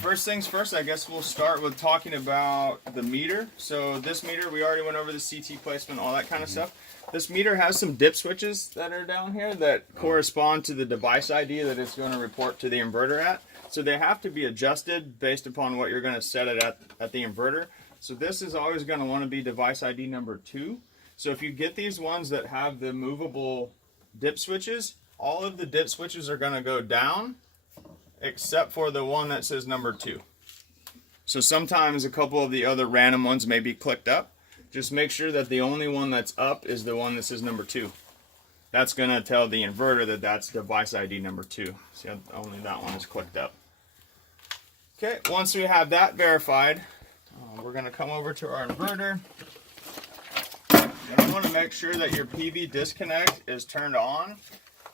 first things first, I guess we'll start with talking about the meter. So this meter, we already went over the CT placement, all that kind of stuff. This meter has some dip switches that are down here that correspond to the device ID that it's going to report to the inverter at. So they have to be adjusted based upon what you're going to set it at the inverter. So this is always going to want to be device ID number 2. So if you get these ones that have the movable dip switches, all of the dip switches are going to go down except for the one that says number 2. So sometimes a couple of the other random ones may be clicked up. Just make sure that the only one that's up is the one that says number 2. That's going to tell the inverter that that's device ID number 2. See, only that one is clicked up. Okay, once we have that verified, we're going to come over to our inverter. You want to make sure that your PV disconnect is turned on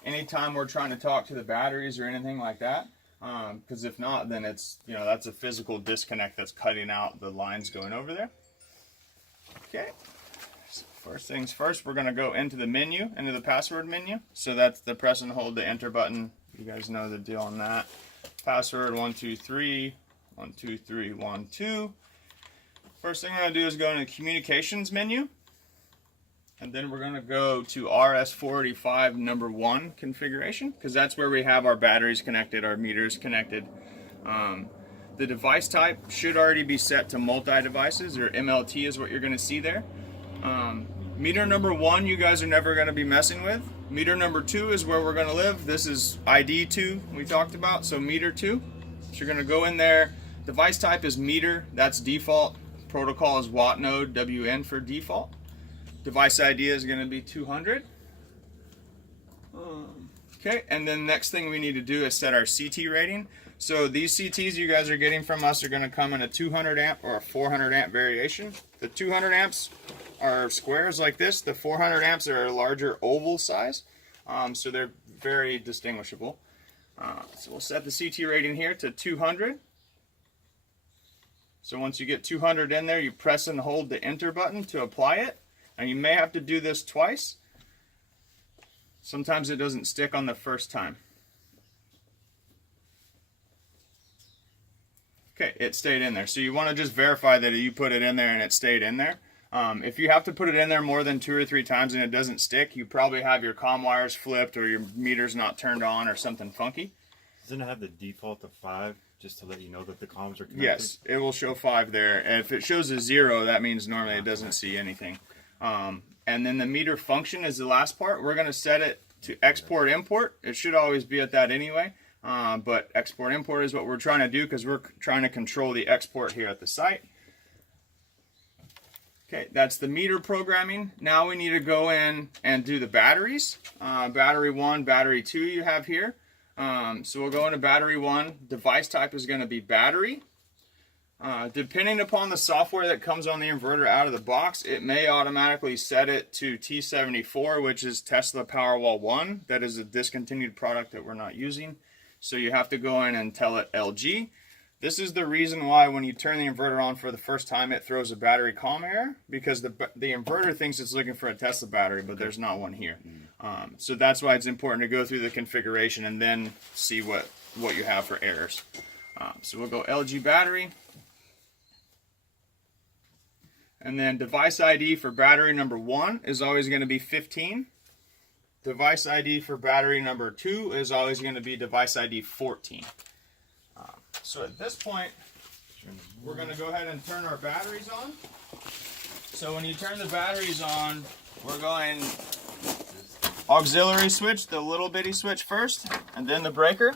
anytime we're trying to talk to the batteries or anything like that. Because if not, then it's, that's a physical disconnect that's cutting out the lines going over there. Okay, so first things first, we're going to go into the menu, into the password menu. So that's the press and hold the enter button. You guys know the deal on that. Password 123 123 12. First thing we're going to do is go into the communications menu. And then we're going to go to RS485 number 1 configuration, because that's where we have our batteries connected, our meters connected. The device type should already be set to multi-devices, or MLT is what you're going to see there. Meter number 1 you guys are never going to be messing with. Meter number 2 is where we're going to live. This is ID 2 we talked about, so meter 2. So you're going to go in there. Device type is meter, that's default. Protocol is watt node, WN for default. Device ID is going to be 200. Okay, and then next thing we need to do is set our CT rating. So these CTs you guys are getting from us are going to come in a 200 amp or a 400 amp variation. The 200 amps are squares like this. The 400 amps are a larger oval size. So they're very distinguishable. So we'll set the CT rating here to 200. So once you get 200 in there, you press and hold the enter button to apply it. And you may have to do this twice. Sometimes it doesn't stick on the first time. Okay, it stayed in there. So you want to just verify that you put it in there and it stayed in there. If you have to put it in there more than 2 or 3 times and it doesn't stick, you probably have your comm wires flipped or your meter's not turned on or something funky. Doesn't it have the default of 5 just to let you know that the comms are connected? Yes, it will show 5 there. And if it shows a 0, that means normally it doesn't see anything. And then the meter function is the last part. We're going to set it to export import. It should always be at that anyway. But export import is what we're trying to do because we're trying to control the export here at the site. Okay, that's the meter programming. Now we need to go in and do the batteries. Battery 1, battery 2 you have here. So we'll go into battery 1. Device type is going to be battery. Depending upon the software that comes on the inverter out of the box, it may automatically set it to T74, which is Tesla Powerwall 1. That is a discontinued product that we're not using. So you have to go in and tell it LG. This is the reason why when you turn the inverter on for the first time, it throws a battery comm error, because the inverter thinks it's looking for a Tesla battery, but there's not one here. So that's why it's important to go through the configuration and then see what you have for errors. So we'll go LG battery. And then device ID for battery number 1 is always going to be 15. Device ID for battery number 2 is always going to be device ID 14. So at this point, we're going to go ahead and turn our batteries on. So when you turn the batteries on, we're going auxiliary switch, the little bitty switch first, and then the breaker.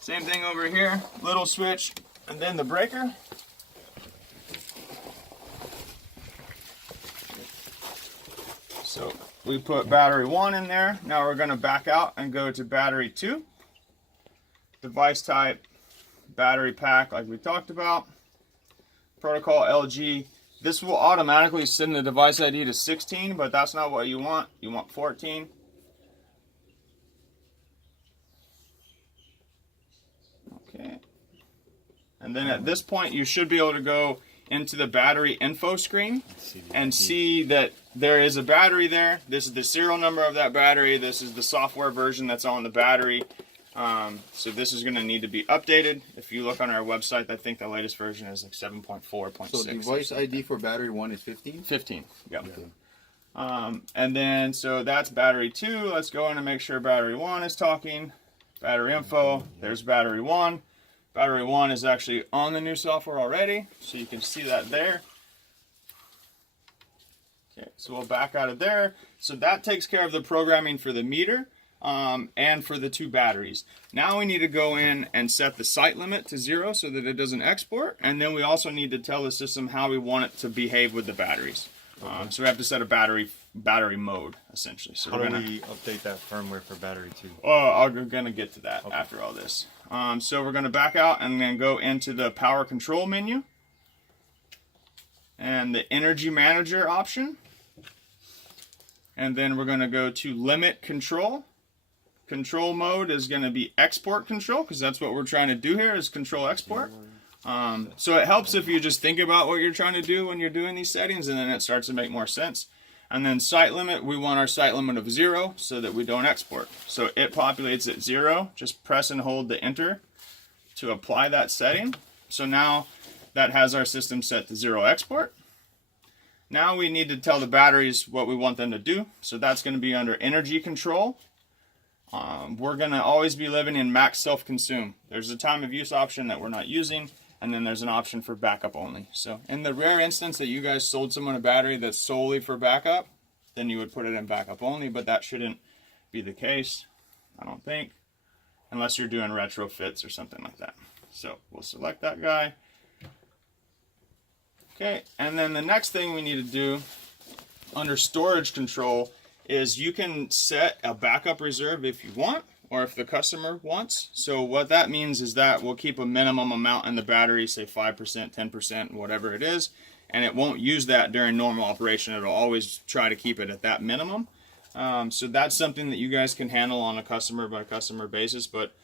Same thing over here, little switch, and then the breaker. So we put battery 1 in there. Now we're going to back out and go to battery 2. Device type, battery pack like we talked about. Protocol LG. This will automatically send the device ID to 16, but that's not what you want. You want 14. Okay. And then at this point, you should be able to go into the battery info screen and see that there is a battery there. This is the serial number of that battery. This is the software version that's on the battery. So this is going to need to be updated. If you look on our website, I think the latest version is like 7.4.6. So device ID for battery 1 is 15? 15, yep. Okay. And then, so that's battery 2. Let's go in and make sure battery 1 is talking. Battery info, there's battery 1. Battery 1 is actually on the new software already, so you can see that there. Okay, so we'll back out of there. So that takes care of the programming for the meter and for the 2 batteries. Now we need to go in and set the site limit to 0 so that it doesn't export, and then we also need to tell the system how we want it to behave with the batteries. So we have to set a battery mode, essentially. So How do we update that firmware for battery 2? Oh, I'm going to get to that after all this. So we're going to back out and then go into the power control menu and the energy manager option. And then we're going to go to limit control. Control mode is going to be export control, because that's what we're trying to do here, is control export. So it helps if you just think about what you're trying to do when you're doing these settings, and then it starts to make more sense. And then site limit, we want our site limit of 0 so that we don't export. So it populates at 0. Just press and hold the enter to apply that setting. So now that has our system set to 0 export. Now we need to tell the batteries what we want them to do. So that's going to be under energy control. We're going to always be living in max self-consume. There's a time of use option that we're not using, and then there's an option for backup only. So in the rare instance that you guys sold someone a battery that's solely for backup, then you would put it in backup only, but that shouldn't be the case, I don't think, unless you're doing retrofits or something like that. So we'll select that guy. Okay, and then the next thing we need to do under storage control is you can set a backup reserve if you want, or if the customer wants. So what that means is that we'll keep a minimum amount in the battery, say 5%, 10%, whatever it is, and it won't use that during normal operation. It'll always try to keep it at that minimum. So that's something that you guys can handle on a customer by customer basis, but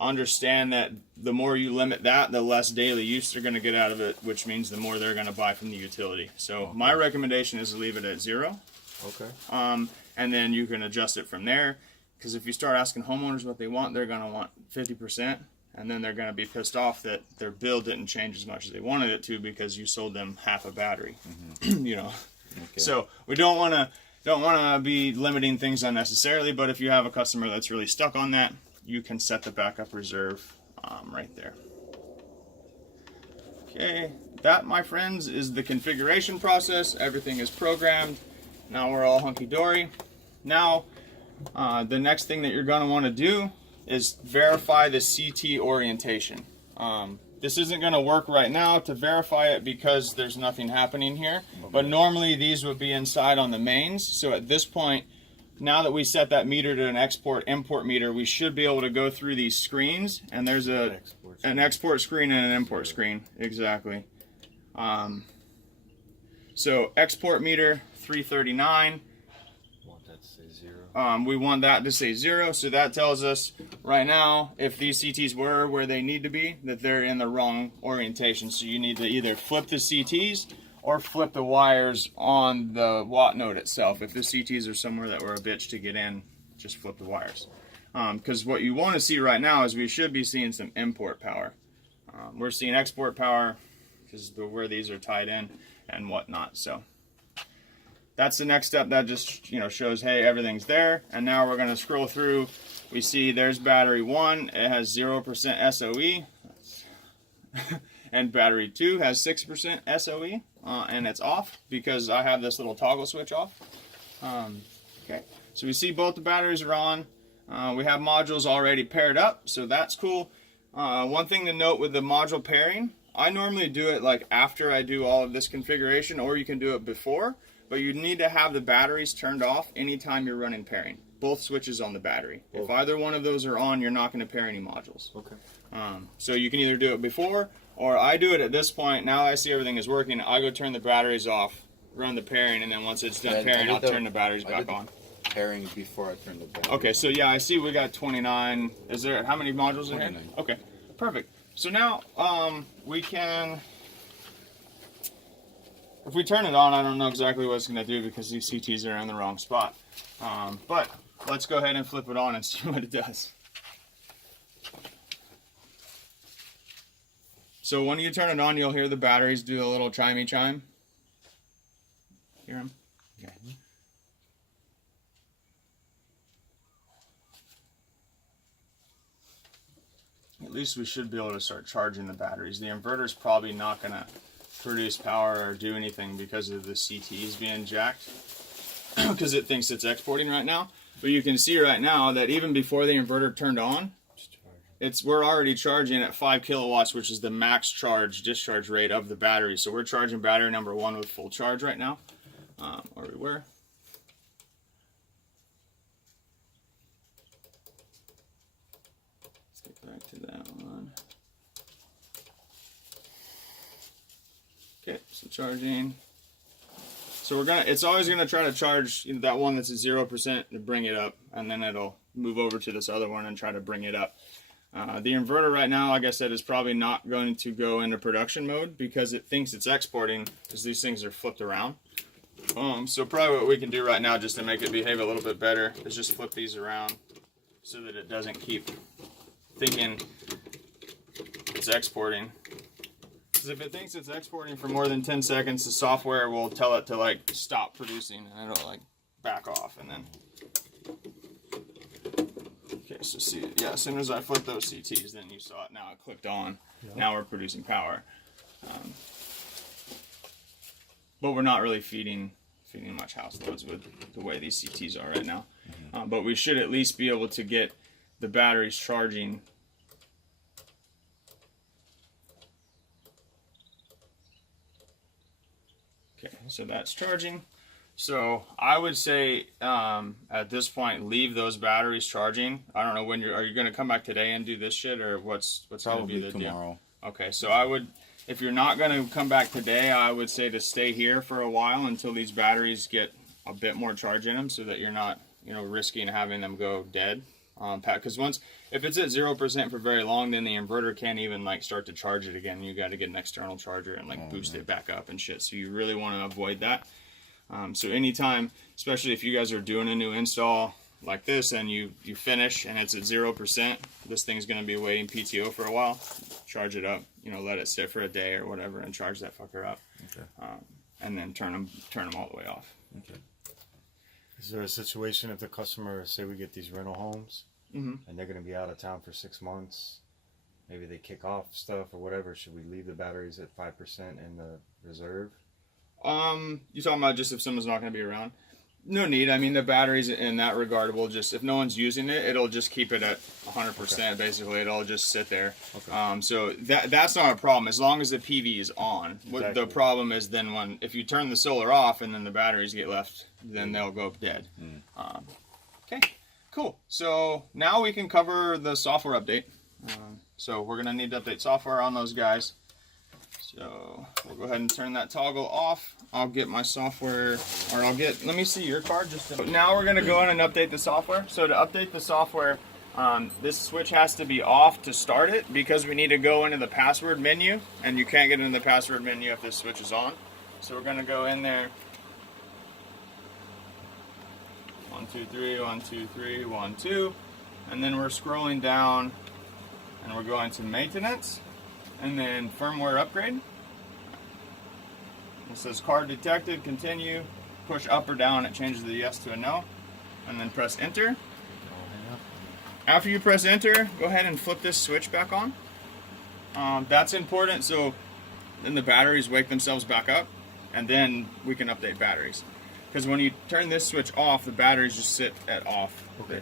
understand that the more you limit that, the less daily use they're going to get out of it, which means the more they're going to buy from the utility. So my recommendation is to leave it at 0. Okay. And then you can adjust it from there. Because if you start asking homeowners what they want, they're going to want 50%, and then they're going to be pissed off that their bill didn't change as much as they wanted it to because you sold them half a battery. You know, so we don't want to be limiting things unnecessarily. But if you have a customer that's really stuck on that, you can set the backup reserve right there. Okay, that, my friends, is the configuration process. Everything is programmed. Now we're all hunky-dory. Now, the next thing that you're going to want to do is verify the CT orientation. This isn't going to work right now to verify it because there's nothing happening here. But normally these would be inside on the mains. So at this point, now that we set that meter to an export-import meter, we should be able to go through these screens. And there's an export screen and an import screen. Exactly. So export meter 339. We want that to say 0, so that tells us right now if these CTs were where they need to be, that they're in the wrong orientation. So you need to either flip the CTs or flip the wires on the watt node itself. If the CTs are somewhere that were a bitch to get in, just flip the wires. Because what you want to see right now is we should be seeing some import power. We're seeing export power because of where these are tied in and whatnot. So that's the next step. That just, you know, shows, hey, everything's there. And now we're going to scroll through. We see there's battery 1. It has 0% SOE. And battery 2 has 6% SOE. And it's off because I have this little toggle switch off. Okay, so we see both the batteries are on. We have modules already paired up, so that's cool. One thing to note with the module pairing, I normally do it like after I do all of this configuration, or you can do it before. But you need to have the batteries turned off anytime you're running pairing. Both switches on the battery. If either one of those are on, you're not going to pair any modules. Okay. So you can either do it before, or I do it at this point. Now I see everything is working. I go turn the batteries off, run the pairing, and then once it's done pairing, I'll turn the batteries back on. Pairing before I turn the battery. Okay, so yeah, I see we got 29. Is there, how many modules in here? 29. Okay, perfect. So now we can, if we turn it on, I don't know exactly what it's going to do because these CTs are in the wrong spot. But let's go ahead and flip it on and see what it does. So when you turn it on, you'll hear the batteries do a little chimey chime. Hear them? Okay. At least we should be able to start charging the batteries. The inverter's probably not going to produce power or do anything because of the CTs being jacked, because it thinks it's exporting right now. But you can see right now that even before the inverter turned on, we're already charging at 5 kilowatts, which is the max charge discharge rate of the battery. So we're charging battery number 1 with full charge right now, or we were. Let's get back to that one. Okay, so charging. So it's always gonna try to charge that one that's at 0% to bring it up, and then it'll move over to this other one and try to bring it up. The inverter right now, like I said, is probably not going to go into production mode because it thinks it's exporting, because these things are flipped around. So probably what we can do right now, just to make it behave a little bit better, is just flip these around so that it doesn't keep thinking it's exporting. Because if it thinks it's exporting for more than 10 seconds, the software will tell it to like stop producing, and it'll like back off, and then. Okay, so see, yeah, as soon as I flip those CTs, then you saw it. Now it clicked on. Yep. Now we're producing power. But we're not really feeding much house loads with the way these CTs are right now. Mm-hmm. But we should at least be able to get the batteries charging. Okay, so that's charging. So I would say at this point, leave those batteries charging. I don't know when are you going to come back today and do this shit, or what's going to be the tomorrow. Deal? Okay, so I would, if you're not going to come back today, I would say to stay here for a while until these batteries get a bit more charge in them, so that you're not, risking having them go dead. Because if it's at 0% for very long, then the inverter can't even like start to charge it again. You got to get an external charger and like boost it back up and shit. So you really want to avoid that. So anytime, especially if you guys are doing a new install like this and you finish and it's at 0%, this thing's going to be waiting PTO for a while. Charge it up, let it sit for a day or whatever, and charge that fucker up. Okay. And then turn them all the way off. Okay. Is there a situation if the customer, say we get these rental homes, and they're going to be out of town for 6 months, maybe they kick off stuff or whatever, should we leave the batteries at 5% in the reserve? You talking about just if someone's not going to be around? No need. I mean, the batteries in that regard will just, if no one's using it, it'll just keep it at 100%. Okay. Basically, it'll just sit there. Okay. So that's not a problem as long as the PV is on. Exactly. The problem is then if you turn the solar off and then the batteries get left, then they'll go dead. Okay, cool. So now we can cover the software update. So we're going to need to update software on those guys. So we'll go ahead and turn that toggle off. I'll get my software, or let me see your card. Now we're going to go in and update the software. So to update the software, this switch has to be off to start it because we need to go into the password menu, and you can't get into the password menu if this switch is on. So we're going to go in there. 1, 2, 3, 1, 2, 3, 1, 2. And then we're scrolling down and we're going to maintenance. And then firmware upgrade. It says card detected, continue, push up or down, it changes the yes to a no, and then press enter. After you press enter, go ahead and flip this switch back on. That's important, so then the batteries wake themselves back up, and then we can update batteries. Because when you turn this switch off, the batteries just sit at off. Okay.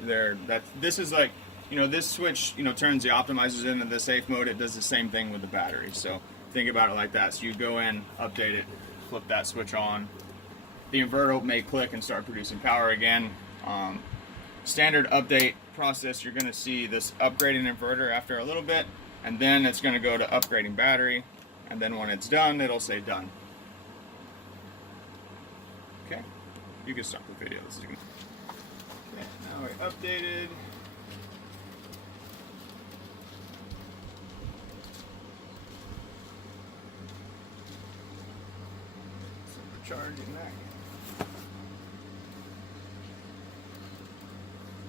This is like, this switch, turns the optimizers into the safe mode. It does the same thing with the battery. So think about it like that. So you go in, update it, flip that switch on. The inverter may click and start producing power again. Standard update process, you're going to see this upgrading inverter after a little bit, and then it's going to go to upgrading battery. And then when it's done, it'll say done. Okay, you can stop the video. Okay, now we updated. Charging that.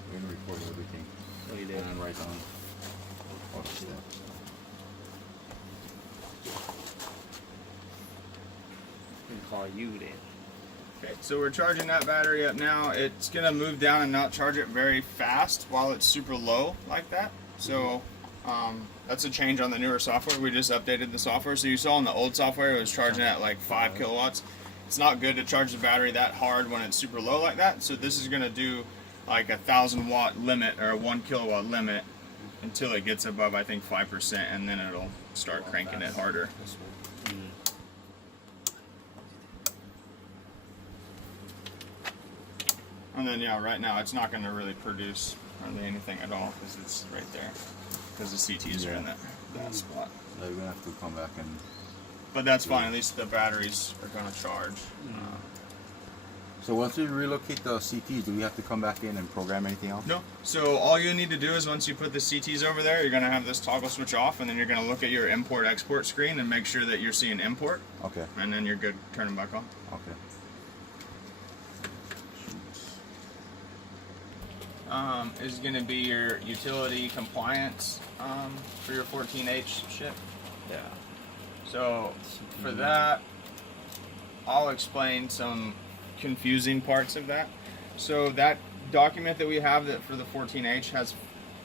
We're gonna record everything. Oh, you did. And write down all the stuff. call you then. Okay, so we're charging that battery up now. It's gonna move down and not charge it very fast while it's super low like that. So that's a change on the newer software. We just updated the software. So you saw in the old software it was charging at like 5 kilowatts. It's not good to charge the battery that hard when it's super low like that. So this is gonna do like 1,000 watt limit or a 1 kilowatt limit until it gets above, I think, 5%, and then it'll start cranking it harder. And then, yeah, right now it's not going to really produce hardly anything at all because it's right there. Because the CTs are in that spot. So you're gonna have to come back and. But that's fine, at least the batteries are going to charge. So once we relocate the CTs, do we have to come back in and program anything else? No. So all you need to do is once you put the CTs over there, you're going to have this toggle switch off, and then you're going to look at your import-export screen and make sure that you're seeing import. Okay. And then you're good. Turn them back on. Okay. Is going to be your utility compliance for your 14H ship. Yeah. So for that, I'll explain some confusing parts of that. So that document that we have that for the 14H has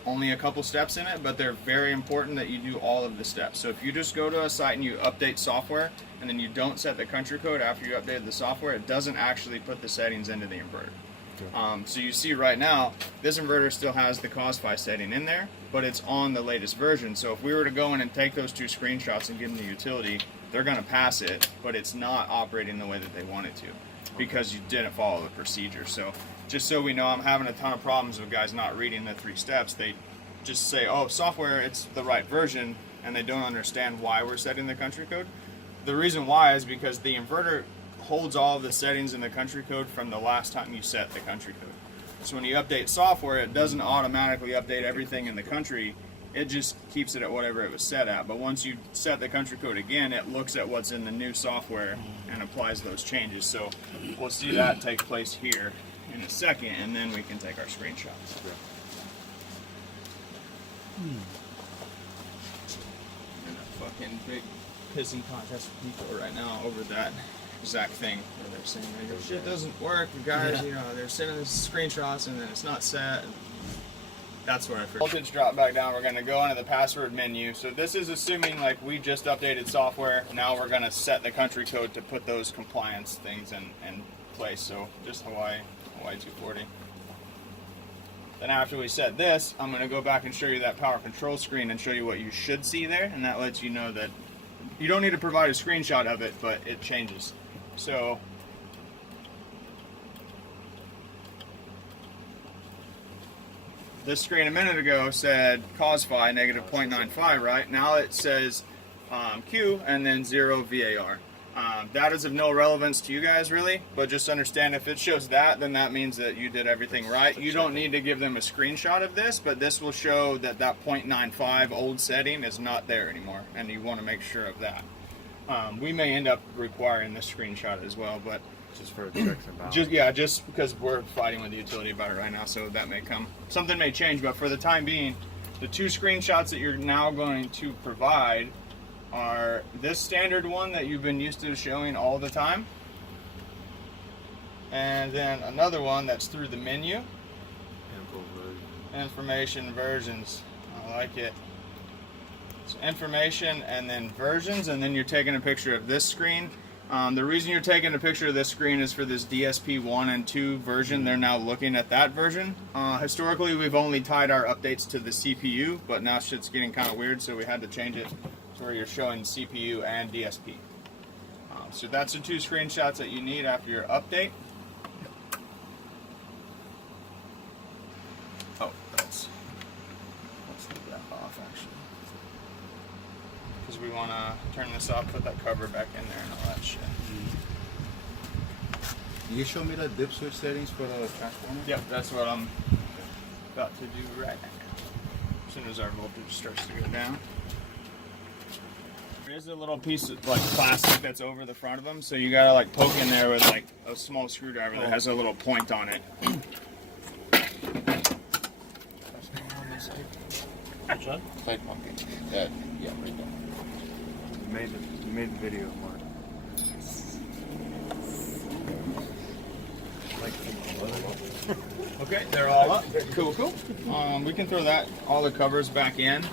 only a couple steps in it, but they're very important that you do all of the steps. So if you just go to a site and you update software and then you don't set the country code after you updated the software, it doesn't actually put the settings into the inverter. So you see right now, this inverter still has the COSFI setting in there, but it's on the latest version. So if we were to go in and take those 2 screenshots and give them the utility, they're going to pass it, but it's not operating the way that they want it to because you didn't follow the procedure. So just so we know, I'm having a ton of problems with guys not reading the 3 steps. They just say, oh, software, it's the right version, and they don't understand why we're setting the country code. The reason why is because the inverter holds all of the settings in the country code from the last time you set the country code. So when you update software, it doesn't automatically update everything in the country. It just keeps it at whatever it was set at. But once you set the country code again, it looks at what's in the new software and applies those changes. So we'll see that take place here in a second, and then we can take our screenshots. In a fucking big pissing contest with people right now over that exact thing where they're saying your shit doesn't work, you guys, you know, they're sending us screenshots and then it's not set. That's where I first voltage drop back down. We're going to go into the password menu. So this is assuming like we just updated software. Now we're going to set the country code to put those compliance things in place. So just Hawaii 240. Then after we set this, I'm going to go back and show you that power control screen and show you what you should see there, and that lets you know that you don't need to provide a screenshot of it, but it changes. So this screen a minute ago said COSFI negative 0.95, right? Now it says Q and then 0 VAR. That is of no relevance to you guys really, but just understand if it shows that, then that means that you did everything right. You don't need to give them a screenshot of this, but this will show that that 0.95 old setting is not there anymore, and you want to make sure of that. We may end up requiring this screenshot as well, but just for checks and balances. just because we're fighting with the utility about it right now, so that may come. Something may change, but for the time being, the 2 screenshots that you're now going to provide are this standard one that you've been used to showing all the time, and then another one that's through the menu. Information versions. I like it. So information and then versions, and then you're taking a picture of this screen. The reason you're taking a picture of this screen is for this DSP 1 and 2 version. They're now looking at that version. Historically, we've only tied our updates to the CPU, but now shit's getting kind of weird, so we had to change it to where you're showing CPU and DSP. So that's the 2 screenshots that you need after your update. Oh, let's leave that off actually. Because we want to turn this off, put that cover back in there and all that shit. You show me the dip switch settings for the transformer? Yep, that's what I'm about to do right now. As soon as our voltage starts to go down. There is a little piece of like plastic that's over the front of them, so you gotta like poke in there with like a small screwdriver that has a little point on it. Which one? Side pocket. Yeah, right there. You made the video, Mark. Okay, they're all up. Cool, cool. We can throw all the covers back in.